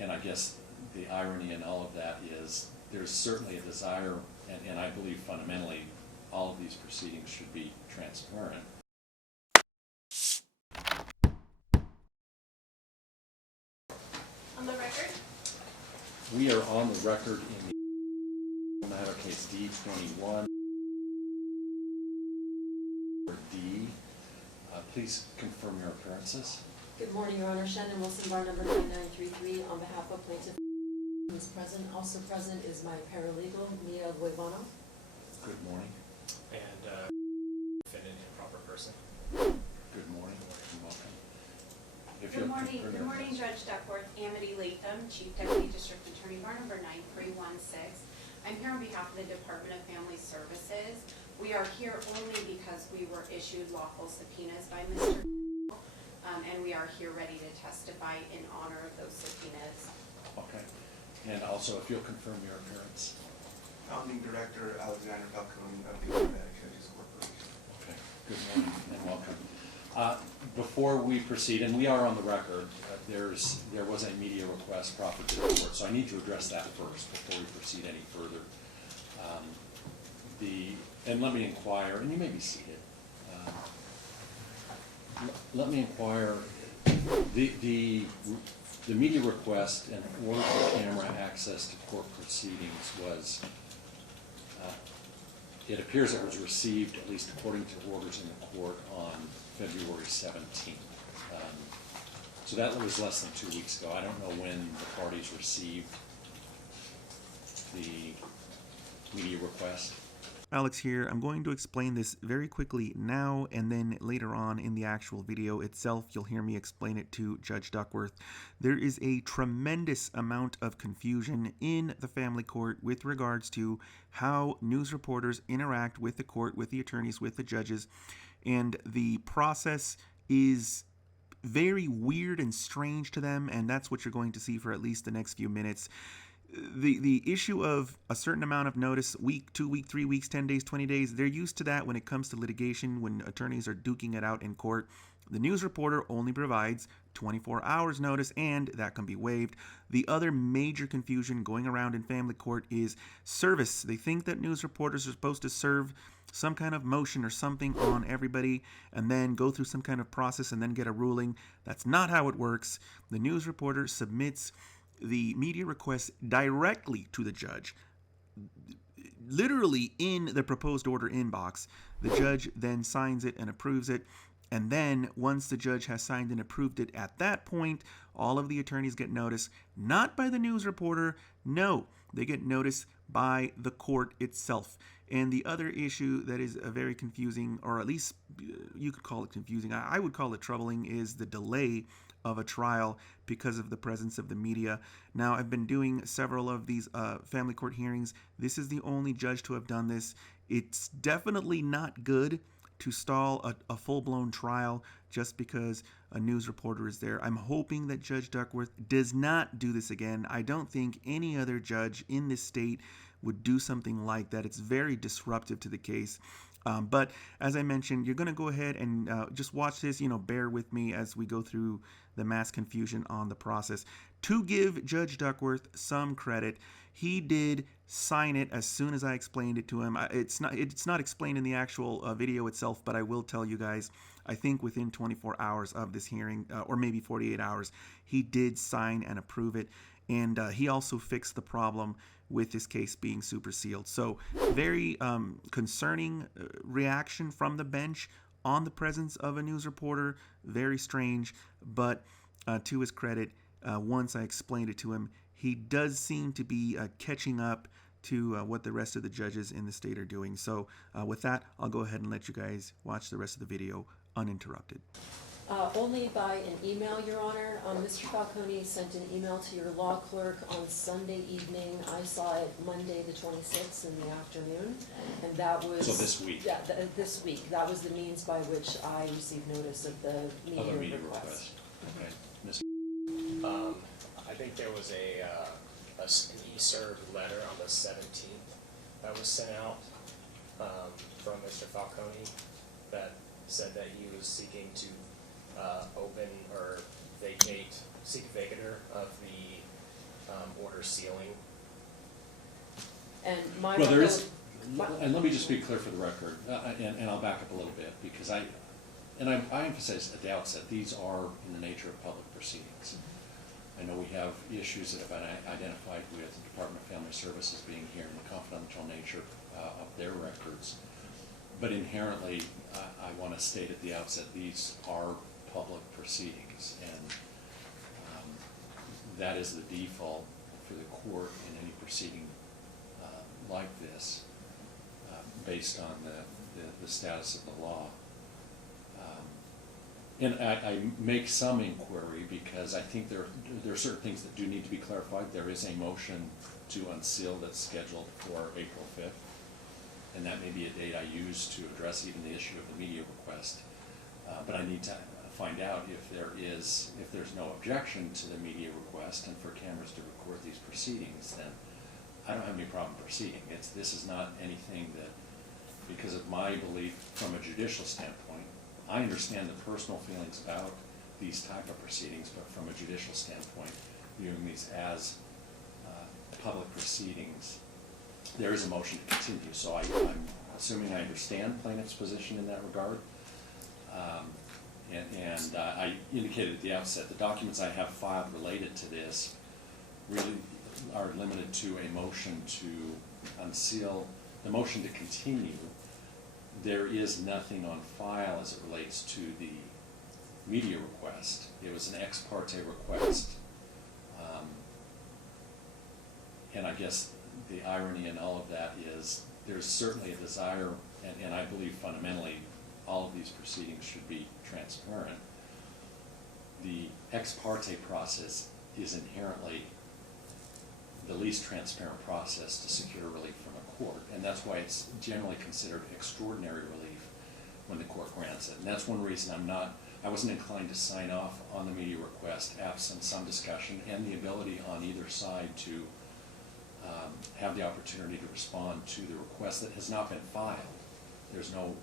and I guess the irony in all of that is there's certainly a desire, and I believe fundamentally all of these proceedings should be transparent. On the record? We are on the record in the matter case D21 or D. Please confirm your appearances. Good morning, Your Honor. Shannon Wilson, bar number 9933, on behalf of plaintiff who is present. Also present is my paralegal, Mia Guevano. Good morning. And defendant and proper person. Good morning. And welcome. Good morning, Judge Duckworth, Amity, Latham, Chief Deputy District Attorney, bar number 9316. I'm here on behalf of the Department of Family Services. We are here only because we were issued lawful subpoenas by Mr. And we are here ready to testify in honor of those subpoenas. Okay. And also, if you'll confirm your appearance. Founding Director Alexander Falcone of the Automatic Judges Corporation. Okay. Good morning and welcome. Before we proceed, and we are on the record, there was a media request proffered to the court, so I need to address that first before we proceed any further. And let me inquire, and you may be seated. Let me inquire, the media request and order for camera access to court proceedings was, it appears it was received, at least according to orders in the court, on February 17th. So that was less than 2 weeks ago. I don't know when the parties received the media request. Alex here. I'm going to explain this very quickly now, and then later on in the actual video itself, you'll hear me explain it to Judge Duckworth. There is a tremendous amount of confusion in the family court with regards to how news reporters interact with the court, with the attorneys, with the judges, and the process is very weird and strange to them, and that's what you're going to see for at least the next few minutes. The issue of a certain amount of notice, week, 2 weeks, 3 weeks, 10 days, 20 days, they're used to that when it comes to litigation, when attorneys are duking it out in court. The news reporter only provides 24 hours notice, and that can be waived. The other major confusion going around in family court is service. They think that news reporters are supposed to serve some kind of motion or something on everybody and then go through some kind of process and then get a ruling. That's not how it works. The news reporter submits the media request directly to the judge, literally in the proposed order inbox. The judge then signs it and approves it. And then once the judge has signed and approved it, at that point, all of the attorneys get notice, not by the news reporter. No, they get notice by the court itself. And the other issue that is very confusing, or at least you could call it confusing, I would call it troubling, is the delay of a trial because of the presence of the media. Now, I've been doing several of these family court hearings. This is the only judge to have done this. It's definitely not good to stall a full-blown trial just because a news reporter is there. I'm hoping that Judge Duckworth does not do this again. I don't think any other judge in this state would do something like that. It's very disruptive to the case. But as I mentioned, you're going to go ahead and just watch this, bear with me as we go through the mass confusion on the process. To give Judge Duckworth some credit, he did sign it as soon as I explained it to him. It's not explained in the actual video itself, but I will tell you guys, I think within 24 hours of this hearing, or maybe 48 hours, he did sign and approve it. And he also fixed the problem with this case being super sealed. So very concerning reaction from the bench on the presence of a news reporter. Very strange, but to his credit, once I explained it to him, he does seem to be catching up to what the rest of the judges in the state are doing. So with that, I'll go ahead and let you guys watch the rest of the video uninterrupted. Only by an email, Your Honor. Mr. Falcone sent an email to your law clerk on Sunday evening. I saw it Monday the 26th in the afternoon, and that was... So this week? Yeah, this week. That was the means by which I received notice of the media request. Okay. I think there was an e-serve letter on the 17th that was sent out from Mr. Falcone that said that he was seeking to open or seek vacatur of the her sealing. And my. Well, there is, my- and let me just be clear for the record, and I'll back up a little bit, because I emphasize at the outset, these are in the nature of public proceedings. I know we have issues that have been identified with the Department of Family Services being here and the confidential nature of their records. But inherently, I want to state at the outset, these are public proceedings, and that is the default for the court in any proceeding like this, based on the status of the law. And I make some inquiry because I think there are certain things that do need to be clarified. There is a motion to unseal that's scheduled for April 5th, and that may be a date I use to address even the issue of the media request. But I need to find out if there's no objection to the media request and for cameras to record these proceedings, then I don't have any problem proceeding. This is not anything that, because of my belief from a judicial standpoint, I understand the personal feelings about these type of proceedings, but from a judicial standpoint, viewing these as public proceedings, there is a motion to continue. So I'm assuming I understand plaintiff's position in that regard. And I indicated at the outset, the documents I have filed related to this really are limited to a motion to unseal, the motion to continue. There is nothing on file as it relates to the media request. It was an ex parte request. And I guess the irony in all of that is there's certainly a desire, and I believe fundamentally all of these proceedings should be transparent. The ex parte process is inherently the least transparent process to secure relief from a court, and that's why it's generally considered extraordinary relief when the court grants it. And that's one reason I wasn't inclined to sign off on the media request absent some discussion and the ability on either side to have the opportunity to respond to the request that has not been filed. There's no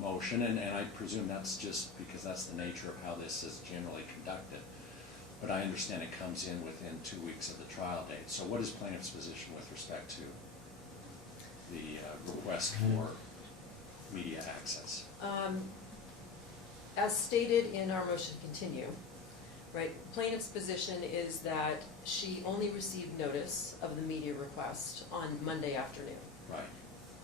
motion, and I presume that's just because that's the nature of how this is generally conducted. But I understand it comes in within 2 weeks of the trial date. So what is plaintiff's position with respect to the request for media access? As stated in our motion to continue, right, plaintiff's position is that she only received notice of the media request on Monday afternoon. Right.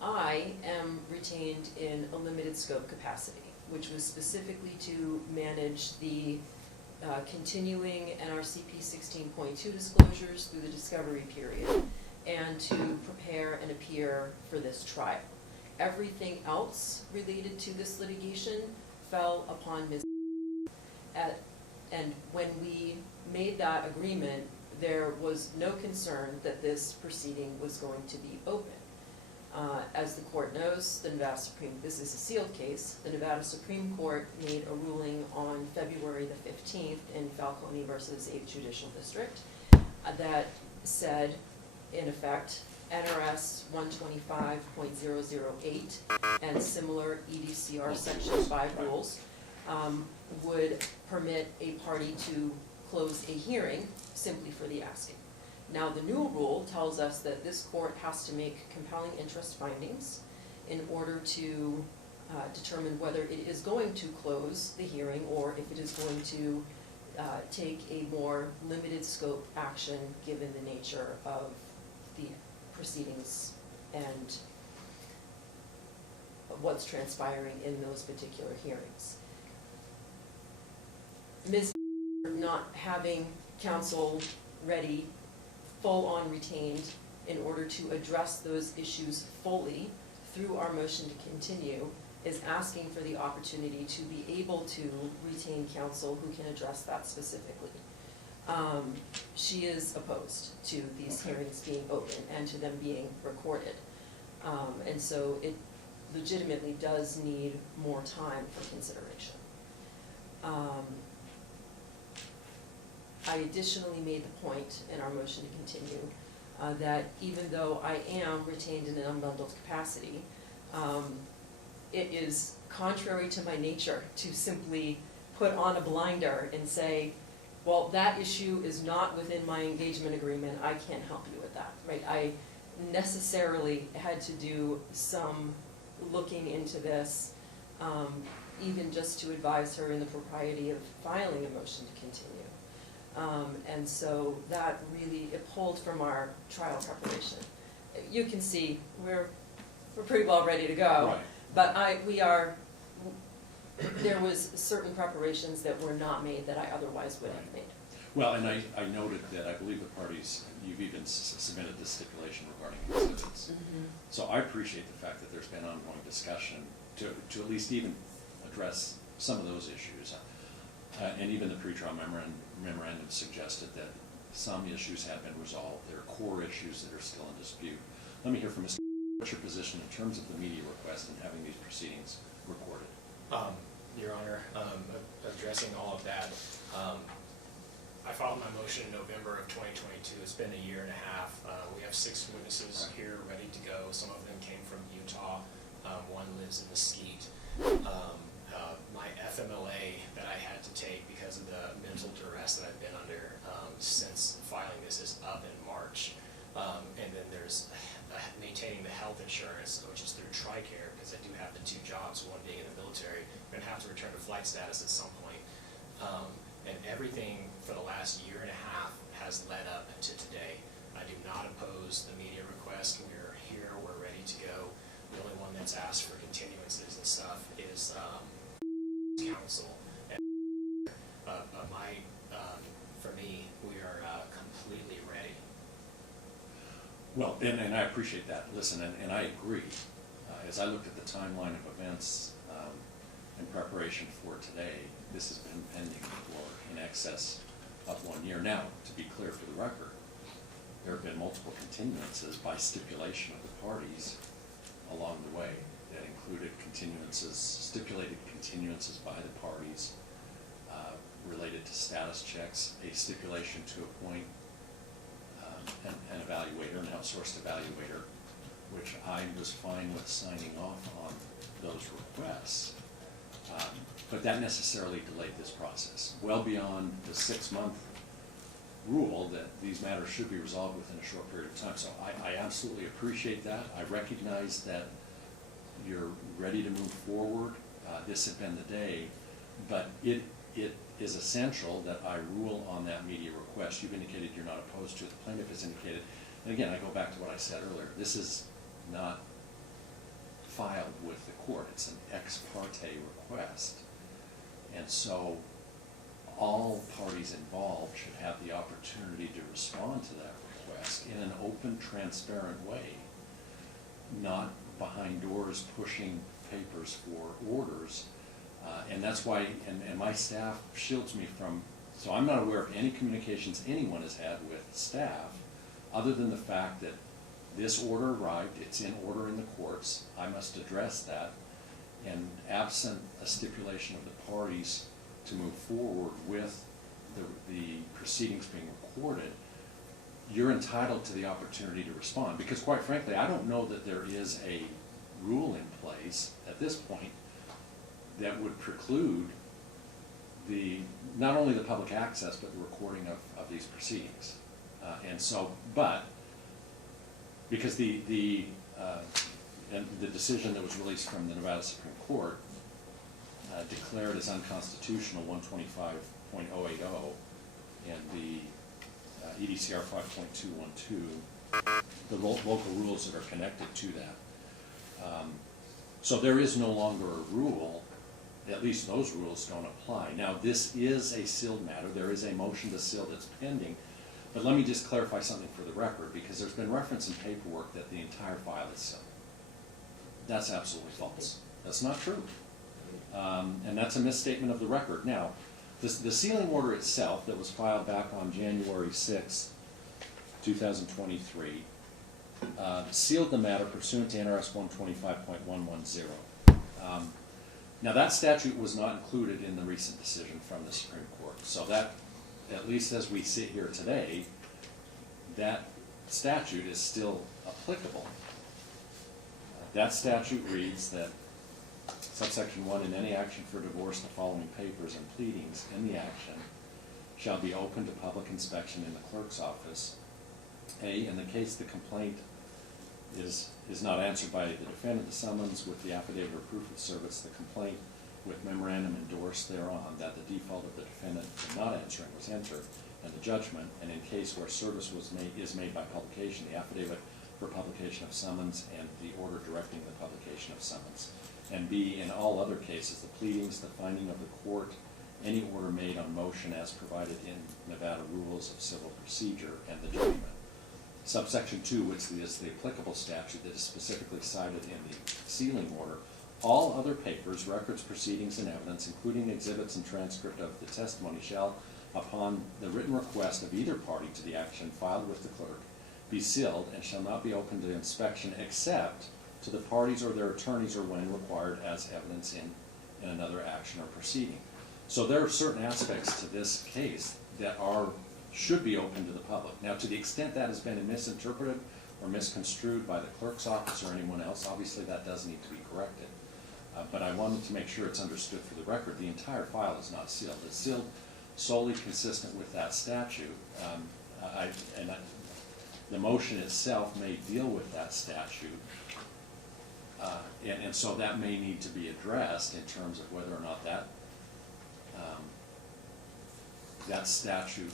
I am retained in a limited scope capacity, which was specifically to manage the continuing NRCP 16.2 disclosures through the discovery period and to prepare and appear for this trial. Everything else related to this litigation fell upon Ms. And when we made that agreement, there was no concern that this proceeding was going to be open. As the court knows, this is a sealed case. The Nevada Supreme Court made a ruling on February the 15th in Falcone versus 8th Judicial District that said, in effect, NRS 125.008 and similar EDCR Section 5 rules would permit a party to close a hearing simply for the asking. Now, the new rule tells us that this court has to make compelling interest findings in order to determine whether it is going to close the hearing or if it is going to take a more limited scope action given the nature of the proceedings and what's transpiring in those particular hearings. Ms. not having counsel ready, full-on retained, in order to address those issues fully through our motion to continue, is asking for the opportunity to be able to retain counsel who can address that specifically. She is opposed to these hearings being open and to them being recorded. And so it legitimately does need more time for consideration. I additionally made the point in our motion to continue that even though I am retained in an unbundled capacity, it is contrary to my nature to simply put on a blinder and say, Well, that issue is not within my engagement agreement, I can't help you with that, right? I necessarily had to do some looking into this, even just to advise her in the propriety of filing a motion to continue. And so that really, it pulled from our trial preparation. You can see, we're pretty well ready to go. Right. But there was certain preparations that were not made that I otherwise would have made. Well, and I noted that I believe the parties, you've even submitted the stipulation regarding exhibits. So I appreciate the fact that there's been ongoing discussion to at least even address some of those issues. And even the pretrial memorandum suggested that some issues have been resolved. There are core issues that are still in dispute. Let me hear from Mr. What's your position in terms of the media request and having these proceedings recorded? Your Honor, addressing all of that, I filed my motion in November of 2022. It's been a year and a half. We have 6 witnesses here ready to go. Some of them came from Utah. One lives in Mesquite. My FMLA that I had to take because of the mental duress that I've been under since filing this is up in March. And then there's maintaining the health insurance, which is through TRICARE, because I do have the 2 jobs, one being in the military. I'm going to have to return to flight status at some point. And everything for the last year and a half has led up to today. I do not oppose the media request. We're here, we're ready to go. The only one that's asked for continuances and stuff is counsel. And, for me, we are completely ready. Well, and I appreciate that. Listen, and I agree. As I looked at the timeline of events in preparation for today, this has been pending for in excess of 1 year. Now, to be clear for the record, there have been multiple continuances by stipulation of the parties along the way that included continuances, stipulated continuances by the parties related to status checks, a stipulation to appoint an evaluator, an outsourced evaluator, which I was fine with signing off on those requests. But that necessarily delayed this process, well beyond the 6-month rule that these matters should be resolved within a short period of time. So I absolutely appreciate that. I recognize that you're ready to move forward. This had been the day, but it is essential that I rule on that media request. You've indicated you're not opposed to it. The plaintiff has indicated, and again, I go back to what I said earlier, this is not filed with the court. It's an ex parte request. And so all parties involved should have the opportunity to respond to that request in an open, transparent way, not behind doors pushing papers for orders. And that's why, and my staff shields me from, so I'm not aware of any communications anyone has had with staff other than the fact that this order arrived, it's in order in the courts, I must address that, and absent a stipulation of the parties to move forward with the proceedings being recorded, you're entitled to the opportunity to respond. Because quite frankly, I don't know that there is a rule in place at this point that would preclude not only the public access, but the recording of these proceedings. And so, but, because the decision that was released from the Nevada Supreme Court declared as unconstitutional 125.080 and the EDCR 5.212, the local rules that are connected to that. So there is no longer a rule, at least those rules don't apply. Now, this is a sealed matter. There is a motion to seal that's pending. But let me just clarify something for the record, because there's been reference in paperwork that the entire file is sealed. That's absolutely false. That's not true. And that's a misstatement of the record. Now, the sealing order itself that was filed back on January 6, 2023, sealed the matter pursuant to NRS 125.110. Now, that statute was not included in the recent decision from the Supreme Court. So that, at least as we sit here today, that statute is still applicable. That statute reads that subsection 1, in any action for divorce, the following papers and pleadings in the action shall be open to public inspection in the clerk's office. A, in the case the complaint is not answered by the defendant, the summons with the affidavit or proof of service, the complaint with memorandum endorsed thereon that the default of the defendant in not answering was entered, and the judgment, and in case where service is made by publication, the affidavit for publication of summons and the order directing the publication of summons. And B, in all other cases, the pleadings, the finding of the court, any order made on motion as provided in Nevada Rules of Civil Procedure, and the judgment. Subsection 2, which is the applicable statute that is specifically cited in the sealing order, all other papers, records, proceedings, and evidence, including exhibits and transcript of the testimony, shall, upon the written request of either party to the action filed with the clerk, be sealed and shall not be open to inspection except to the parties or their attorneys or when required as evidence in another action or proceeding. So there are certain aspects to this case that should be open to the public. Now, to the extent that has been misinterpreted or misconstrued by the clerk's office or anyone else, obviously that does need to be corrected. But I wanted to make sure it's understood for the record. The entire file is not sealed. It's sealed solely consistent with that statute. The motion itself may deal with that statute. And so that may need to be addressed in terms of whether or not that statute,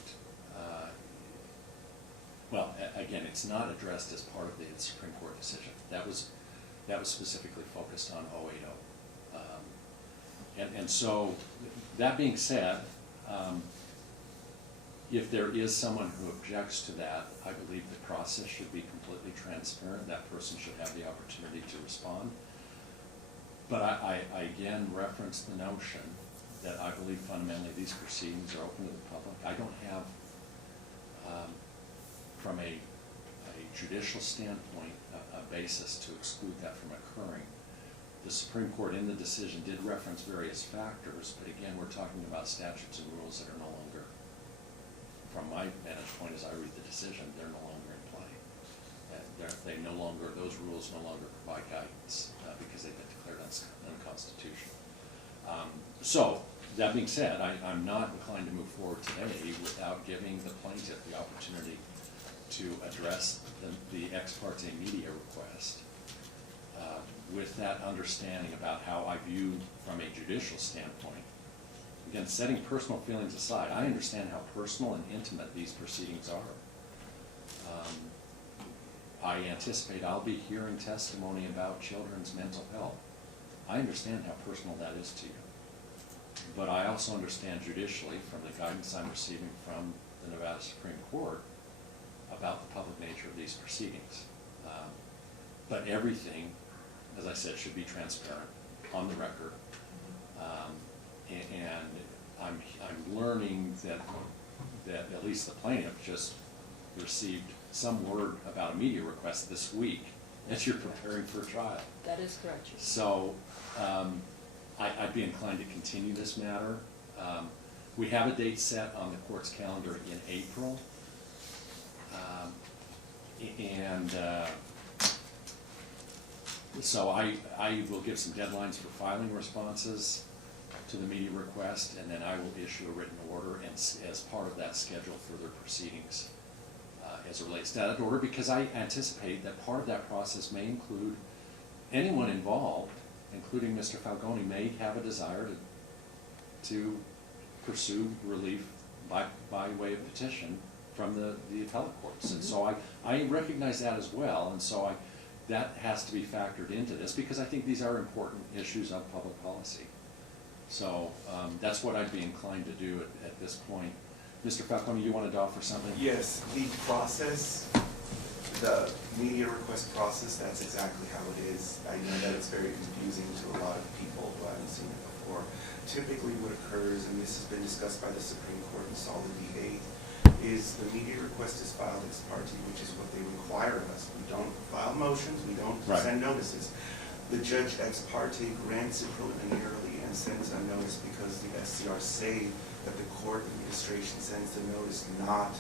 well, again, it's not addressed as part of the Supreme Court decision. That was specifically focused on 080. And so, that being said, if there is someone who objects to that, I believe the process should be completely transparent. That person should have the opportunity to respond. But I again reference the notion that I believe fundamentally these proceedings are open to the public. I don't have, from a judicial standpoint, a basis to exclude that from occurring. The Supreme Court in the decision did reference various factors, but again, we're talking about statutes and rules that are no longer, from my vantage point as I read the decision, they're no longer in play. Those rules no longer provide guidance because they've been declared unconstitutional. So, that being said, I'm not inclined to move forward today without giving the plaintiff the opportunity to address the ex parte media request with that understanding about how I view from a judicial standpoint. Again, setting personal feelings aside, I understand how personal and intimate these proceedings are. I anticipate I'll be hearing testimony about children's mental health. I understand how personal that is to you. But I also understand judicially from the guidance I'm receiving from the Nevada Supreme Court about the public nature of these proceedings. But everything, as I said, should be transparent on the record. And I'm learning that at least the plaintiff just received some word about a media request this week as you're preparing for trial. That is correct. So I'd be inclined to continue this matter. We have a date set on the court's calendar in April. So I will give some deadlines for filing responses to the media request, and then I will issue a written order and as part of that schedule further proceedings as it relates to that order, because I anticipate that part of that process may include anyone involved, including Mr. Falcone, may have a desire to pursue relief by way of petition from the appellate courts. And so I recognize that as well, and so that has to be factored into this, because I think these are important issues of public policy. So that's what I'd be inclined to do at this point. Mr. Falcone, you wanted to offer something? Yes, the process, the media request process, that's exactly how it is. I know that it's very confusing to a lot of people who haven't seen it before. Typically what occurs, and this has been discussed by the Supreme Court in Solid V8, is the media request is filed ex parte, which is what they require of us. We don't file motions, we don't send notices. The judge ex parte grants it preliminarily and sends a notice because the SCR say that the court administration sends the notice, not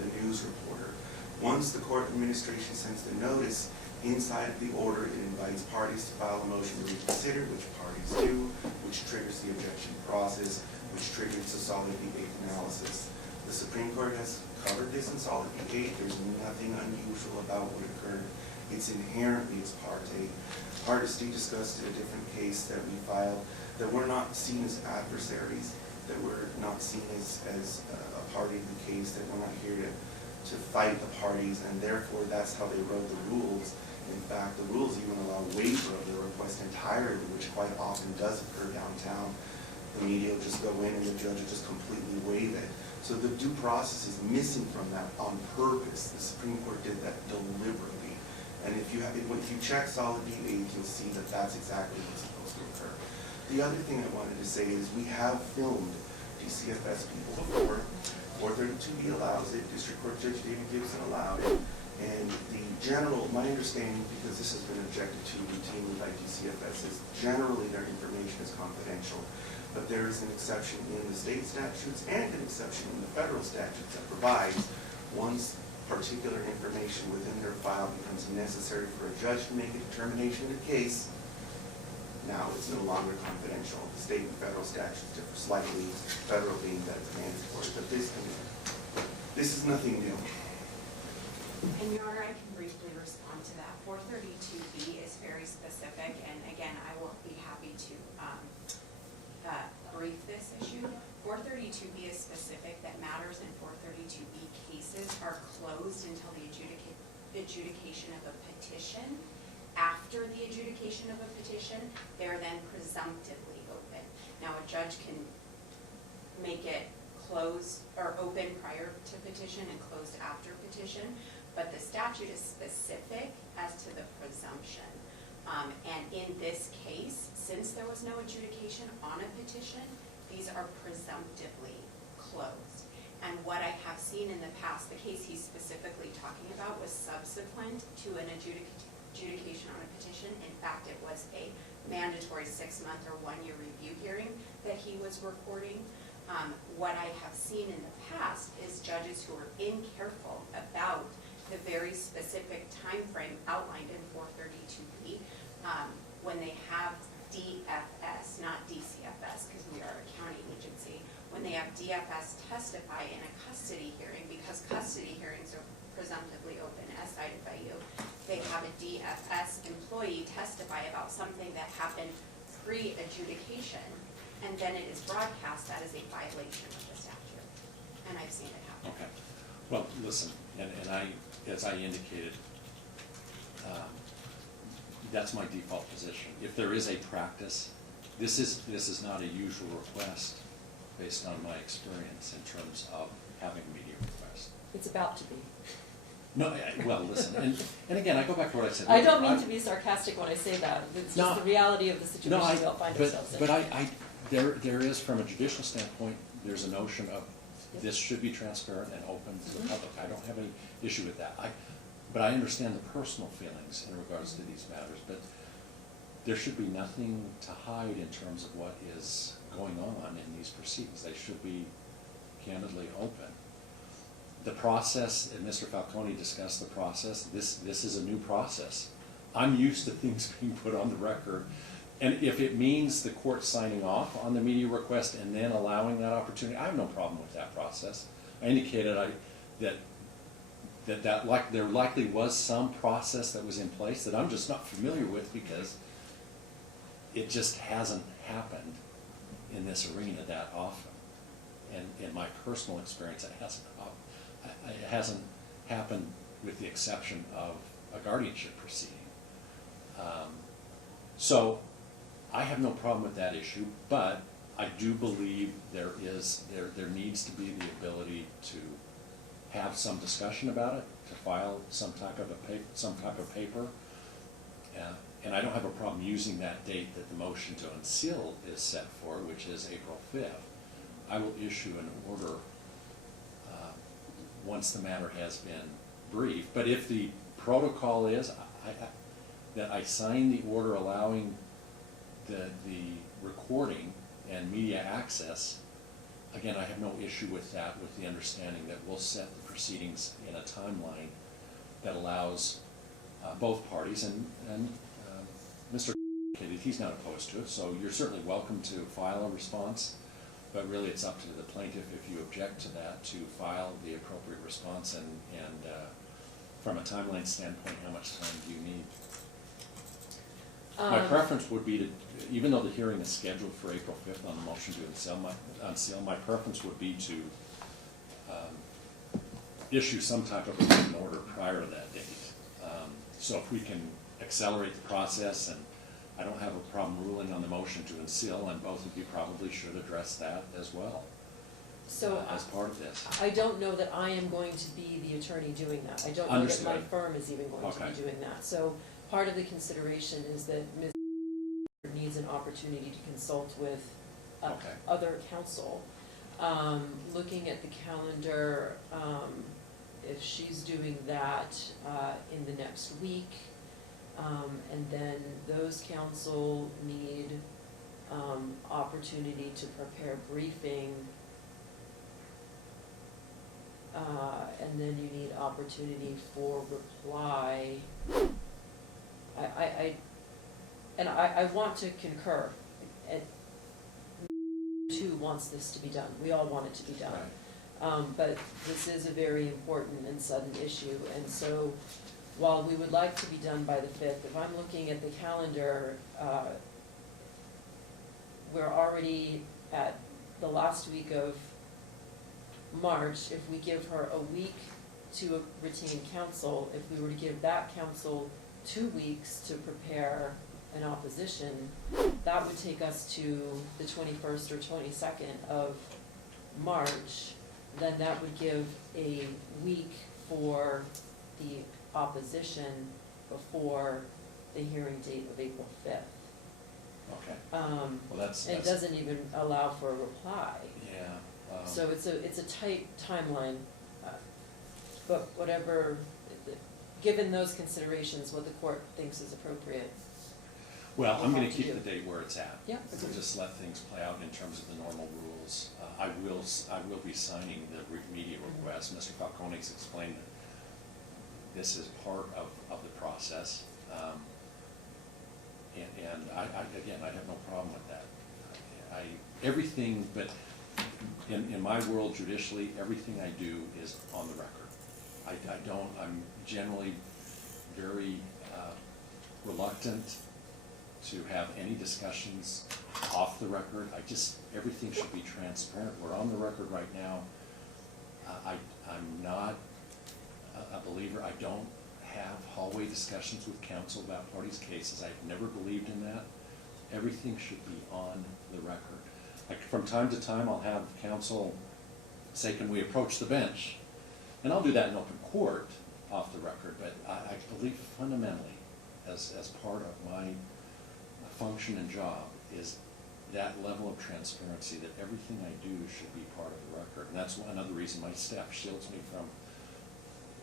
the news reporter. Once the court administration sends the notice, inside of the order it invites parties to file a motion to reconsider, which parties do, which triggers the objection process, which triggers the Solid V8 analysis. The Supreme Court has covered this in Solid B 8. There's nothing unusual about what occurred. It's inherently ex parte. Hardesty discussed in a different case that we filed that we're not seen as adversaries, that we're not seen as a party of the case, that we're not here to fight the parties, and therefore that's how they wrote the rules. In fact, the rules even allow waiver of the request entirely, which quite often does occur downtown. The media will just go in and the judge will just completely waive it. So the due process is missing from that on purpose. The Supreme Court did that deliberately. And if you check Solid B 8, you'll see that that's exactly what's supposed to occur. The other thing I wanted to say is we have filmed DCFS people before. 432B allows it. District Court Judge David Gibson allowed it. And my understanding, because this has been objected to routinely by DCFS, is generally their information is confidential. But there is an exception in the state statutes and an exception in the federal statutes that provides once particular information within their file becomes necessary for a judge to make a determination in a case, now it's no longer confidential. The state and federal statutes differ slightly, federal being that it's mandatory, but this is nothing new. And Your Honor, I can briefly respond to that. 432B is very specific, and again, I will be happy to brief this issue. 432B is specific that matters in 432B cases are closed until the adjudication of a petition. After the adjudication of a petition, they're then presumptively open. Now, a judge can make it closed or open prior to petition and closed after petition, but the statute is specific as to the presumption. And in this case, since there was no adjudication on a petition, these are presumptively closed. And what I have seen in the past, the case he's specifically talking about was subsequent to an adjudication on a petition. In fact, it was a mandatory 6-month or 1-year review hearing that he was recording. What I have seen in the past is judges who are incareful about the very specific time frame outlined in 432B when they have DFS, not DCFS, because we are a county agency, when they have DFS testify in a custody hearing, because custody hearings are presumptively open as cited by you, they have a DFS employee testify about something that happened pre-adjudication, and then it is broadcast that is a violation of the statute. And I've seen it happen. Okay. Well, listen, and as I indicated, that's my default position. If there is a practice, this is not a usual request based on my experience in terms of having a media request. It's about to be. No, well, listen, and again, I go back to what I said. I don't mean to be sarcastic when I say that. It's just the reality of the situation we'll find ourselves in. But there is, from a judicial standpoint, there's a notion of this should be transparent and open to the public. I don't have any issue with that. But I understand the personal feelings in regards to these matters, but there should be nothing to hide in terms of what is going on in these proceedings. They should be candidly open. The process, and Mr. Falcone discussed the process, this is a new process. I'm used to things being put on the record, and if it means the court signing off on the media request and then allowing that opportunity, I have no problem with that process. I indicated that there likely was some process that was in place that I'm just not familiar with because it just hasn't happened in this arena that often. And in my personal experience, it hasn't happened with the exception of a guardianship proceeding. So I have no problem with that issue, but I do believe there needs to be the ability to have some discussion about it, to file some type of paper, and I don't have a problem using that date that the motion to unseal is set for, which is April 5th. I will issue an order once the matter has been briefed. But if the protocol is that I sign the order allowing the recording and media access, again, I have no issue with that, with the understanding that we'll set the proceedings in a timeline that allows both parties, and Mr. indicated he's not opposed to it, so you're certainly welcome to file a response But really, it's up to the plaintiff, if you object to that, to file the appropriate response, and from a timeline standpoint, how much time do you need? My preference would be to, even though the hearing is scheduled for April 5th on the motion to unseal, my preference would be to issue some type of a written order prior to that date. So if we can accelerate the process, and I don't have a problem ruling on the motion to unseal, and both of you probably should address that as well. So As part of this. I don't know that I am going to be the attorney doing that. I don't know that my Understood. firm is even going to Okay. be doing that. So part of the consideration is that Ms. needs an opportunity to consult with Okay. other counsel. Looking at the calendar, if she's doing that in the next week, and then those counsel need opportunity to prepare briefing, and then you need opportunity for reply. I want to concur. And too wants this to be done. We all want it to be done. Right. But this is a very important and sudden issue, and so while we would like to be done by the 5th, if I'm looking at the calendar, we're already at the last week of March. If we give her a week to retain counsel, if we were to give that counsel 2 weeks to prepare an opposition, that would take us to the 21st or 22nd of March. Then that would give a week for the opposition before the hearing date of April 5th. Okay. Well, that's It doesn't even allow for a reply. yeah. So it's a tight timeline, but whatever, given those considerations, what the court thinks is appropriate. Well, I'm going have to to keep do. the date where it's at. Yeah. We'll just let things play out in terms of the normal rules. I will be signing the media request. Mr. Falcone's explained that this is part of the process. And I have no problem with that. Everything, but in my world judicially, everything I do is on the record. I'm generally very reluctant to have any discussions off the record. Everything should be transparent. We're on the record right now. I'm not a believer. I don't have hallway discussions with counsel about parties' cases. I've never believed in that. Everything should be on the record. Like from time to time, I'll have counsel say, "Can we approach the bench?" And I'll do that in open court off the record, but I believe fundamentally, as part of my function and job, is that level of transparency, that everything I do should be part of the record. And that's another reason my staff shields me from,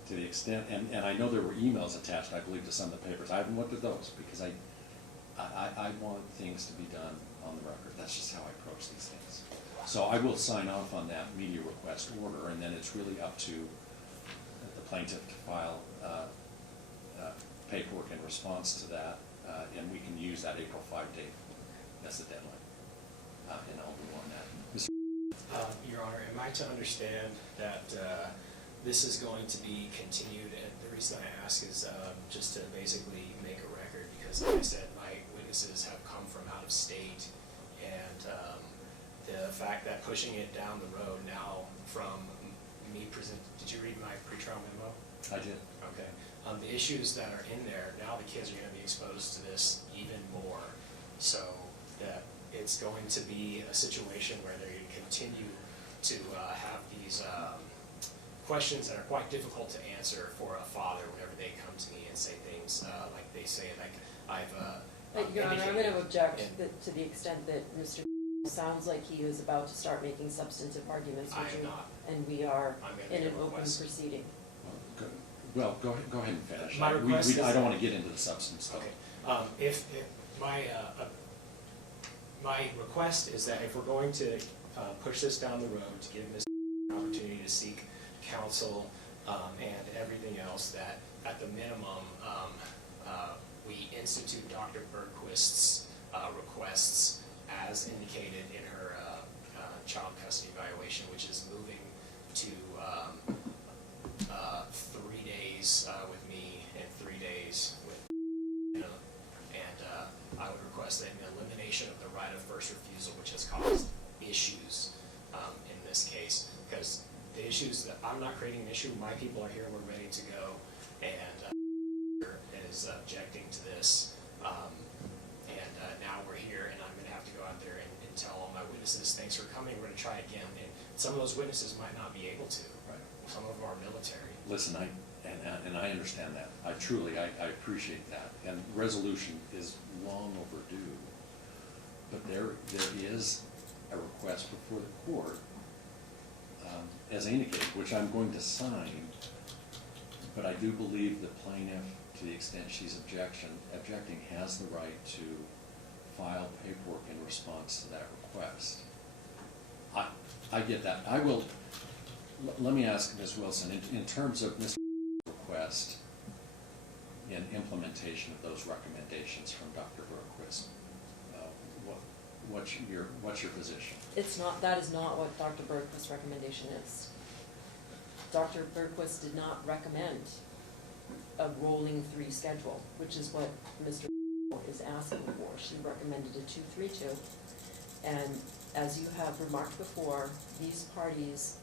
to the extent, and I know there were emails attached, I believe, to some of the papers. I haven't looked at those because I want things to be done on the record. That's just how I approach these things. So I will sign off on that media request order, and then it's really up to the plaintiff to file paperwork in response to that, and we can use that April 5 date as the deadline. And I'll move on that. Your Honor, am I to understand that this is going to be continued? And the reason I ask is just to basically make a record, because like I said, my witnesses have come from out of state, and the fact that pushing it down the road now from me did you read my pretrial memo? I did. Okay. The issues that are in there, now the kids are going to be exposed to this even more, so that it's going to be a situation where they're going to continue to have these questions that are quite difficult to answer for a father whenever they come to me and say things like they say, like I've Your Honor, I'm going to object and- to the extent that Mr. sounds like he is about to start making substantive arguments I with am you, not. and we are I'm gonna in make an a open request. proceeding. Well, go ahead and finish. My request is I don't that- want to get into the substance though. Okay, if my request is that if we're going to push this down the road to give Ms. an opportunity to seek counsel and everything else, that at the minimum, we institute Dr. Bergquist's requests as indicated in her child custody evaluation, which is moving to 3 days with me and 3 days with him. And I would request an elimination of the right of first refusal, which has caused issues in this case. Because the issues that I'm not creating an issue, my people are here, we're ready to go, and is objecting to this. Now we're here, and I'm going to have to go out there and tell all my witnesses, thanks for coming, we're going to try again. And some of those witnesses might not be able to. Right. Some of them are military. Listen, I understand that. I appreciate that. And resolution is long overdue. But there is a request before the court, as I indicated, which I'm going to sign, but I do believe the plaintiff, to the extent she's objecting, has the right to file paperwork in response to that request. I get that. Let me ask Ms. Wilson, in terms of Ms. request in implementation of those recommendations from Dr. Bergquist, what's your position? That is not what Dr. Bergquist's recommendation is. Dr. Bergquist did not recommend a rolling 3 schedule, which is what Mr. is asking for. She recommended a 2-3-2. And as you have remarked before, these parties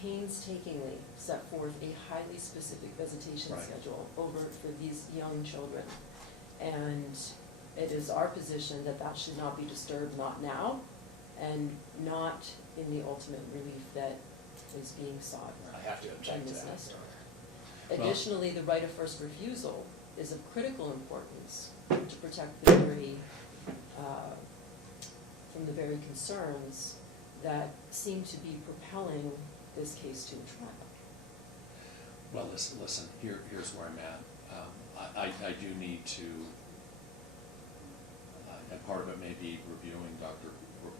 painstakingly set forth a highly specific visitation Right. schedule for these young children. And it is our position that that should not be disturbed, not now, and not in the ultimate relief that is being sought. I have to object to that, Dismissed. Your Honor. Well- Additionally, the right of first refusal is of critical importance to protect the very, from the very concerns that seem to be propelling this case to a trial. Well, listen, here's where I'm at. I do need to, and part of it may be reviewing Dr.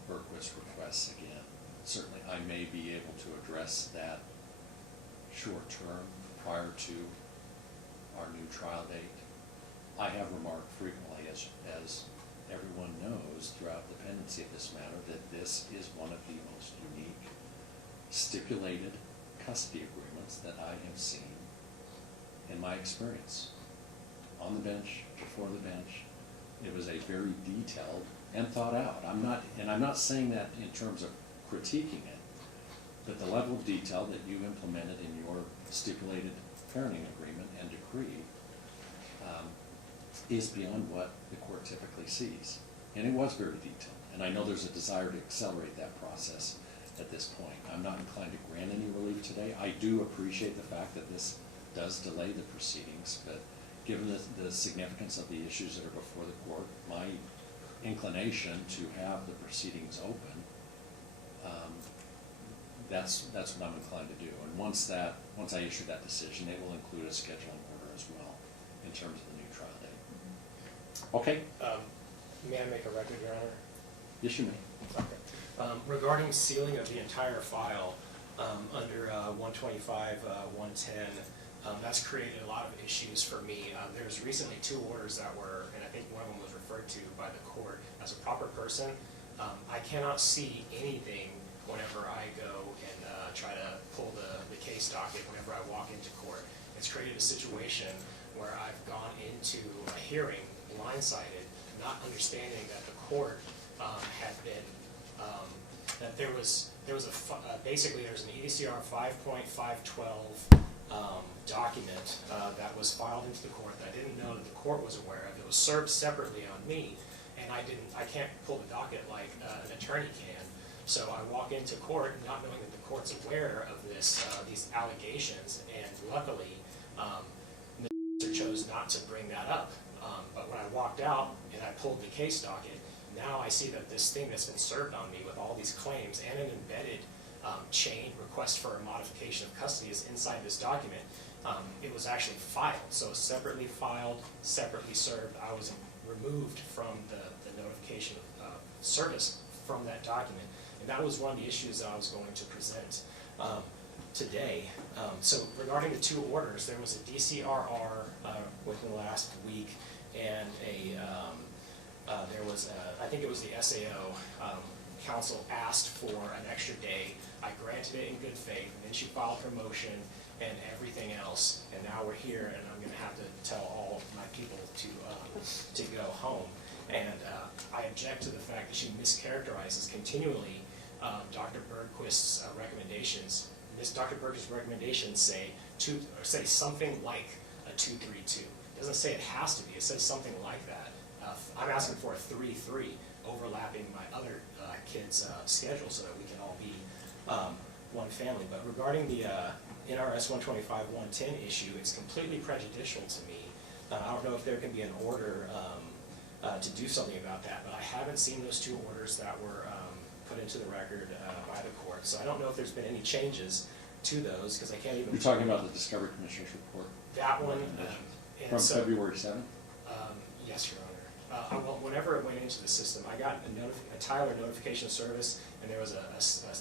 Bergquist's requests again. Certainly, I may be able to address that short term prior to our new trial date. I have remarked frequently, as everyone knows throughout the pendency of this matter, that this is one of the most unique stipulated custody agreements that I have seen in my experience. On the bench, before the bench, it was a very detailed and thought out. I'm not saying that in terms of critiquing it, but the level of detail that you implemented in your stipulated parenting agreement and decree is beyond what the court typically sees. And it was very detailed. And I know there's a desire to accelerate that process at this point. I'm not inclined to grant any relief today. I do appreciate the fact that this does delay the proceedings, but given the significance of the issues that are before the court, my inclination to have the proceedings open, that's what I'm inclined to do. And once I issue that decision, it will include a scheduling order as well in terms of the new trial date. Okay? May I make a record, Your Honor? Yes, you may. Okay. Regarding sealing of the entire file, under 125, 110, that's created a lot of issues for me. There was recently 2 orders that were, and I think one of them was referred to by the court. As a proper person, I cannot see anything whenever I go and try to pull the case docket whenever I walk into court. It's created a situation where I've gone into a hearing blindsided, not understanding that the court had been, that there was basically there's an EDCR 5.512 document that was filed into the court that I didn't know that the court was aware of. It was served separately on me, and I can't pull the docket like an attorney can. So I walk into court not knowing that the court's aware of these allegations, and luckily, Mr. chose not to bring that up. But when I walked out and I pulled the case docket, now I see that this thing that's been served on me with all these claims and an embedded chain request for a modification of custody is inside this document. It was actually filed, so separately filed, separately served. I was removed from the notification of service from that document. And that was one of the issues that I was going to present today. So regarding the 2 orders, there was a DCRR within the last week, and there was I think it was the SAO counsel asked for an extra day. I granted it in good faith, and then she filed her motion and everything else, and now we're here, and I'm gonna have to tell all of my people to go home. And I object to the fact that she mischaracterizes continually Dr. Bergquist's recommendations. Dr. Bergquist's recommendations say something like a 2-3-2. It doesn't say it has to be, it says something like that. I'm asking for a 3-3, overlapping my other kids' schedule so that we can all be one family. But regarding the NRS 125-110 issue, it's completely prejudicial to me. I don't know if there can be an order to do something about that, but I haven't seen those two orders that were put into the record by the court. So I don't know if there's been any changes to those, because I can't even... You're talking about the Discovery Commissioner's report? That one. From February 7th? Yes, Your Honor. Well, whenever it went into the system, I got a Tyler notification service, and there was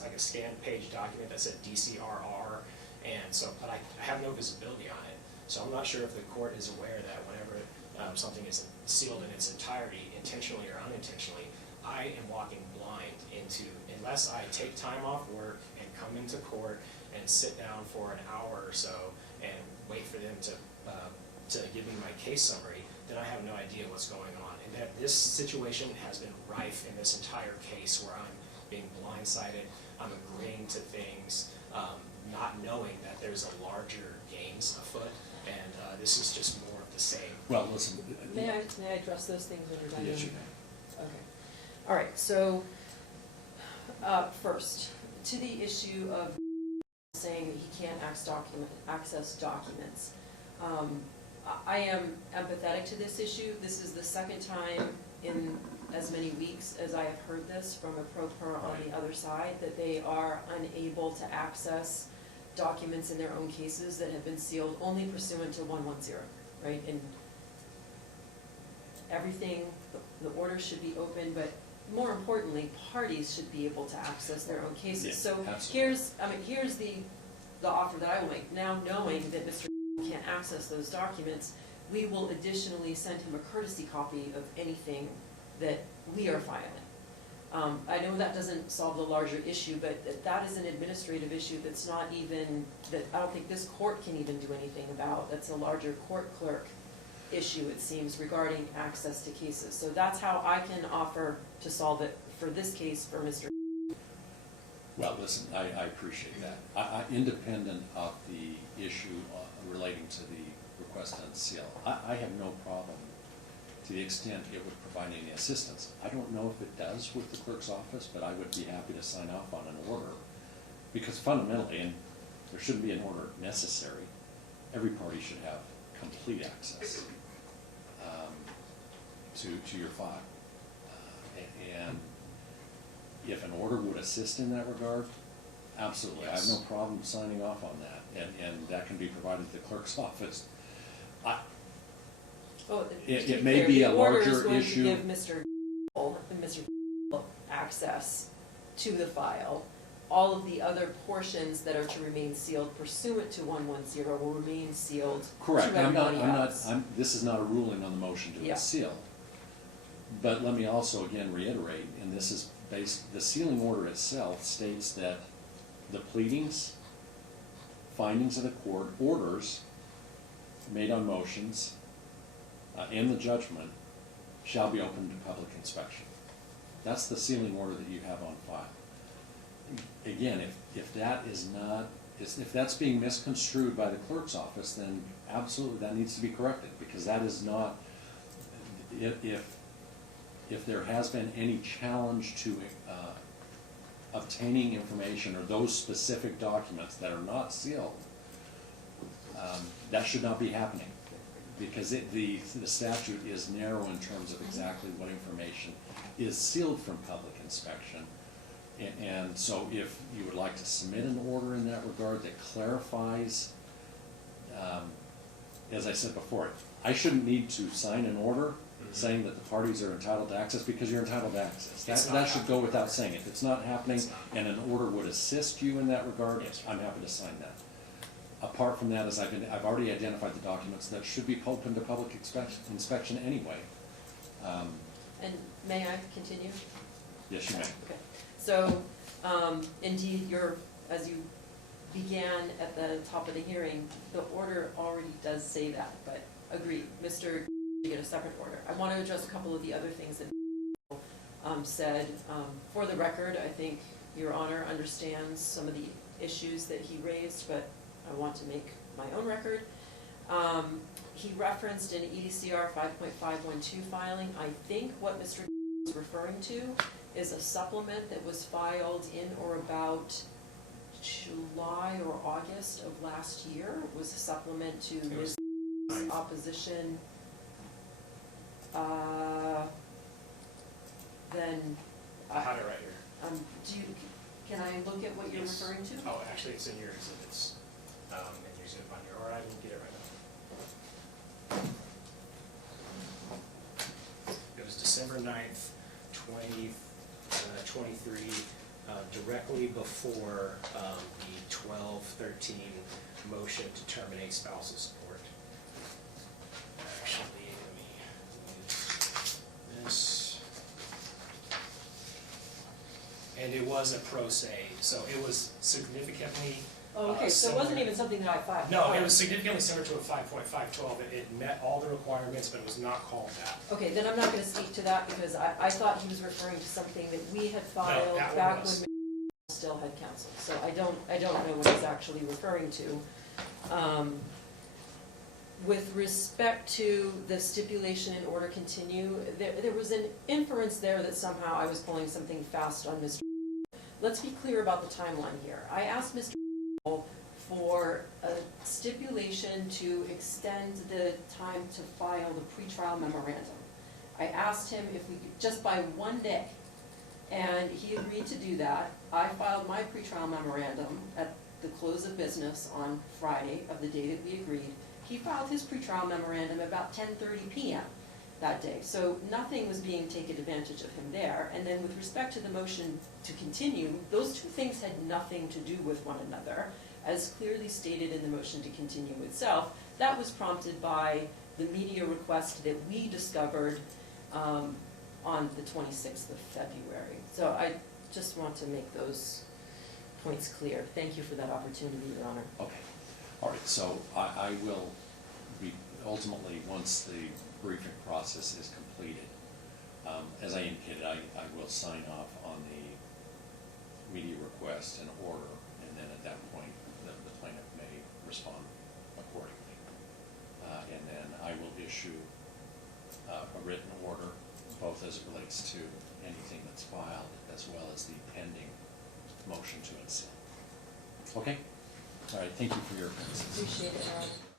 like a scanned page document that said DCRR, and so, but I have no visibility on it. So I'm not sure if the court is aware that whenever something is sealed in its entirety, intentionally or unintentionally, I am walking blind into, unless I take time off work and come into court and sit down for an hour or so and wait for them to give me my case summary, then I have no idea what's going on. And that this situation has been rife in this entire case, where I'm being blindsided, I'm agreeing to things, not knowing that there's a larger games afoot, and this is just more of the same. Well, listen. May I address those things when you're done? Yes, you may. Okay. All right, so first, to the issue of saying that he can't access documents. I am empathetic to this issue. This is the second time in as many weeks as I have heard this from a pro per on the other side, that they are unable to access documents in their own cases that have been sealed only pursuant to 110, right? And everything, the order should be open, but more importantly, parties should be able to access their own cases. Yeah, so absolutely. here's the offer that I will make. Now knowing that Mr. can't access those documents, we will additionally send him a courtesy copy of anything that we are filing. I know that doesn't solve the larger issue, but that is an administrative issue that's not even, that I don't think this court can even do anything about. That's a larger court clerk issue, it seems, regarding access to cases. So that's how I can offer to solve it for this case for Mr. Well, listen, I appreciate that. Independent of the issue relating to the request to unseal, I have no problem to the extent it would provide any assistance. I don't know if it does with the clerk's office, but I would be happy to sign off on an order, because fundamentally, and there shouldn't be an order necessary, every party should have complete access to your file. And if an order would assist in that regard, absolutely. Yes. I have no problem signing off on that, and that can be provided to the clerk's office. It may be a larger issue. The order is going to give Mr. access to the file. All of the other portions that are to remain sealed pursuant to 110 will remain sealed. Correct. To everybody else. This is not a ruling on the motion to unseal. But let me also again reiterate, and this is based, the sealing order itself states that the pleadings, findings of the court, orders made on motions, and the judgment shall be open to public inspection. That's the sealing order that you have on file. Again, if that is not, if that's being misconstrued by the clerk's office, then absolutely that needs to be corrected, because that is not, if there has been any challenge to obtaining information or those specific documents that are not sealed, that should not be happening, because the statute is narrow in terms of exactly what information is sealed from public inspection. And so if you would like to submit an order in that regard that clarifies, as I said before, I shouldn't need to sign an order saying that the parties are entitled to access, because you're entitled to access. That should go without saying. If it's not happening and an order would assist you in that regard, I'm happy to sign that. Apart from that, as I've already identified the documents that should be open to public inspection anyway. And may I continue? Yes, you may. Okay. So, indeed, as you began at the top of the hearing, the order already does say that, but agreed, Mr. You get a separate order. I want to address a couple of the other things that said. For the record, I think Your Honor understands some of the issues that he raised, but I want to make my own record. He referenced an EDCR 5.512 filing. I think what Mr. is referring to is a supplement that was filed in or about July or August of last year. It was a supplement to Ms. opposition. Then I have it right here. can I look at what you're Yes. referring to? Oh, actually, it's in your exhibits, in your exhibit binder, or I can get it right now. It was December 9th, 2023, directly before the 12-13 motion to terminate spousal support. Actually, let me move this. And it was a pro se, so it was significantly. Oh, okay, so it wasn't even something that I filed. No, it was significantly similar to a 5.512. It met all the requirements, but it was not called that. Okay, then I'm not gonna speak to that because I thought he was referring to something that we had filed that one back when was. we still had counsel. So I don't know what he's actually referring to. With respect to the stipulation in order continue, there was an inference there that somehow I was pulling something fast on Mr. Let's be clear about the timeline here. I asked Mr. for a stipulation to extend the time to file the pretrial memorandum. I asked him if we could, just by one day, and he agreed to do that. I filed my pretrial memorandum at the close of business on Friday of the day that we agreed. He filed his pretrial memorandum about 10:30 p.m. that day, so nothing was being taken advantage of him there. And then with respect to the motion to continue, those two things had nothing to do with one another. As clearly stated in the motion to continue itself, that was prompted by the media request that we discovered on the 26th of February. So I just want to make those points clear. Thank you for that opportunity, Your Honor. Okay, all right, so I will be, ultimately, once the briefing process is completed, as I indicated, I will sign off on the media request and order, and then at that point, the plaintiff may respond accordingly. And then I will issue a written order, both as it relates to anything that's filed, as well as the pending motion to rescind. Okay? All right, thank you for your. Appreciate it, Your Honor.